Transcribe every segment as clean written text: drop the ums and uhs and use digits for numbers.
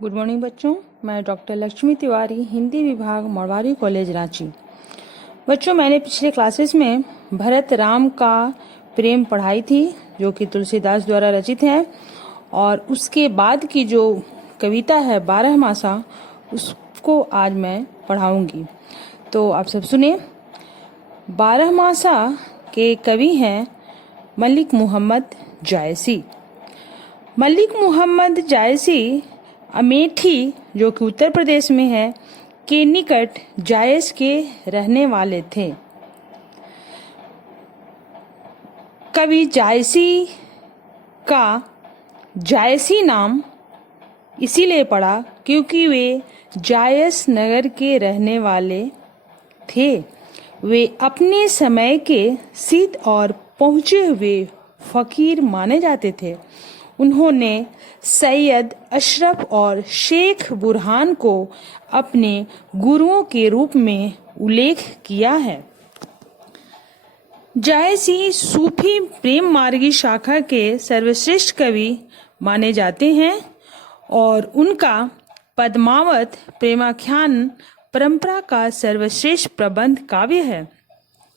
Good morning बच्चों, मैं doctor Lakshmi Tiwari, Hindi विभाग, मरवारी कॉलेज, रांची। बच्चों, मैंने पिछले क्लासेस में भरत राम का प्रेम पढ़ाई थी, जो कि तुलसीदास द्वारा रचित है। और उसके बाद की जो कविता है 12 मासा, उसको आज मैं पढ़ाऊंगी। तो आप सब सुने। 12 मासा के कवि हैं मलिक मोहम्मद जायसी। मलिक मोहम्मद जायसी अमेठी, जो कि उत्तर प्रदेश में है, के निकट जायस के रहने वाले थे। कवि जायसी का जायसी नाम इसीलिए पड़ा क्योंकि वे जायस नगर के रहने वाले थे। वे अपने समय के सिद्ध और पहुँचे हुए फकीर माने जाते थे। उन्होंने सैयद अशरफ और शेख बुरहान को अपने गुरुओं के रूप में उल्लेख किया है। जायसी सूफी प्रेम मार्गी शाखा के सर्वश्रेष्ठ कवि माने जाते हैं और उनका पद्मावत प्रेमाख्यान परंपरा का सर्वश्रेष्ठ प्रबंध काव्य है।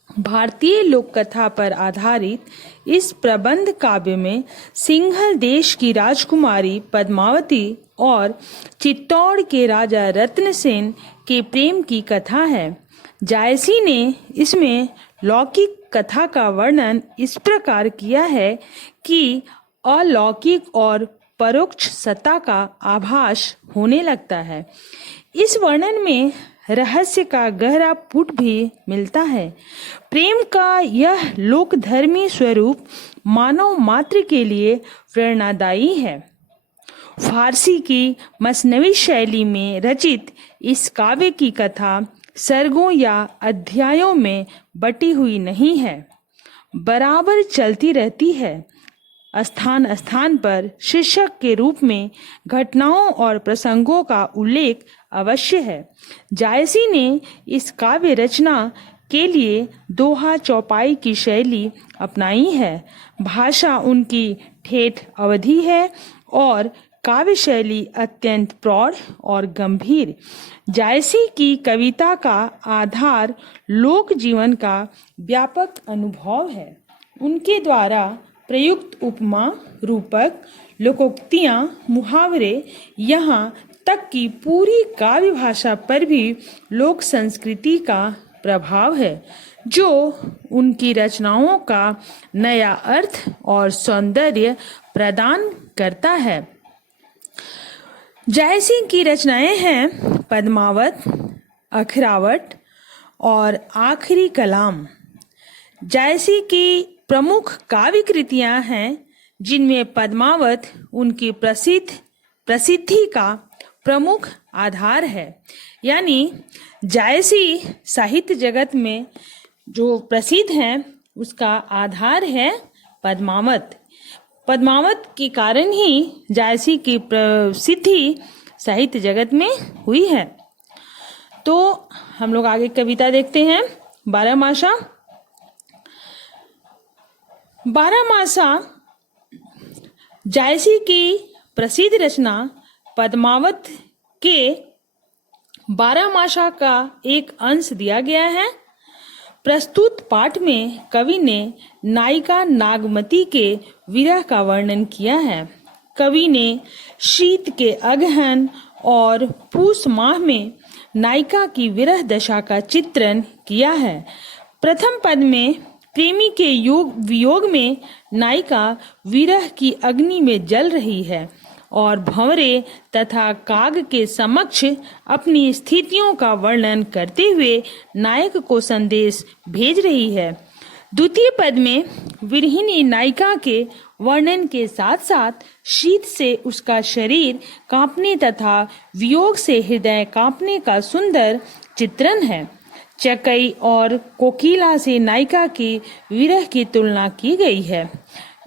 भारतीय लोक कथा पर आधारित इस प्रबंध काव्य में सिंघल देश की राजकुमारी पद्मावती और चित्तौड़ के राजा रत्नसेन के प्रेम की कथा है। जायसी ने इसमें लौकिक कथा का वर्णन इस प्रकार किया है कि अलौकिक और परोक्ष सत्ता का आभास होने लगता है। इस वर्णन में रहस्य का गहरा पुट भी मिलता है। प्रेम का यह लोकधर्मी स्वरूप मानव मात्र के लिए प्रेरणादायी है। फारसी की मसनवी शैली में रचित इस काव्य की कथा सर्गों या अध्यायों में बटी हुई नहीं है, बराबर चलती रहती है। स्थान स्थान पर शीर्षक के रूप में घटनाओं और प्रसंगों का उल्लेख अवश्य है। जायसी ने इस काव्य रचना के लिए दोहा चौपाई की शैली अपनाई है। भाषा उनकी ठेठ अवधी है और काव्य शैली अत्यंत प्रौढ़ और गंभीर। जायसी की कविता का आधार लोक जीवन का व्यापक अनुभव है। उनके द्वारा प्रयुक्त उपमा, रूपक, लोकोक्तियां, मुहावरे, यहाँ तक कि पूरी काव्य भाषा पर भी लोक संस्कृति का प्रभाव है, जो उनकी रचनाओं का नया अर्थ और सौंदर्य प्रदान करता है। जायसी की रचनाएं हैं पद्मावत, अखरावट और आखिरी कलाम। जायसी की प्रमुख काव्य कृतियां हैं, जिनमें पद्मावत उनकी प्रसिद्धि का प्रमुख आधार है। यानी जायसी साहित्य जगत में जो प्रसिद्ध है, उसका आधार है पद्मावत। पद्मावत के कारण ही जायसी की प्रसिद्धि साहित्य जगत में हुई है। तो हम लोग आगे कविता देखते हैं। 12 मासा। 12 मासा जायसी की प्रसिद्ध रचना पद्मावत के 12 मासा का एक अंश दिया गया है। प्रस्तुत पाठ में कवि ने नायिका नागमती के विरह का वर्णन किया है। कवि ने शीत के अगहन और पूस माह में नायिका की विरह दशा का चित्रण किया है। प्रथम पद में प्रेमी के वियोग में नायिका विरह की अग्नि में जल रही है और भंवरे तथा काग के समक्ष अपनी स्थितियों का वर्णन करते हुए नायक को संदेश भेज रही है। द्वितीय पद में विरहिणी नायिका के वर्णन के साथ साथ शीत से उसका शरीर कांपने तथा वियोग से हृदय कांपने का सुंदर चित्रण है। चकई और कोकिला से नायिका की विरह की तुलना की गई है।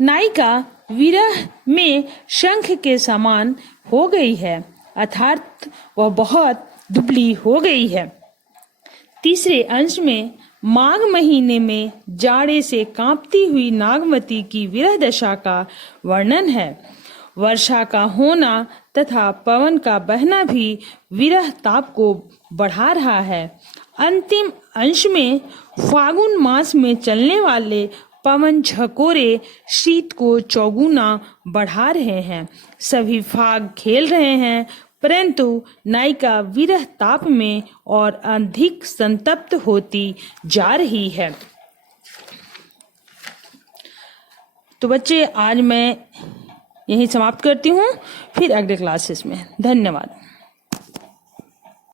नायिका विरह में शंख के समान हो गई है, अर्थात वह बहुत दुबली हो गई है। तीसरे अंश में माघ महीने में जाड़े से कांपती हुई नागमती की विरह दशा का वर्णन है। वर्षा का होना तथा पवन का बहना भी विरह ताप को बढ़ा रहा है। अंतिम अंश में फागुन मास में चलने वाले पवन झकोरे शीत को चौगुना बढ़ा रहे हैं। सभी फाग खेल रहे हैं, परंतु नायिका विरह ताप में और अधिक संतप्त होती जा रही है। तो बच्चे, आज मैं यही समाप्त करती हूँ, फिर अगले क्लासेस में। धन्यवाद।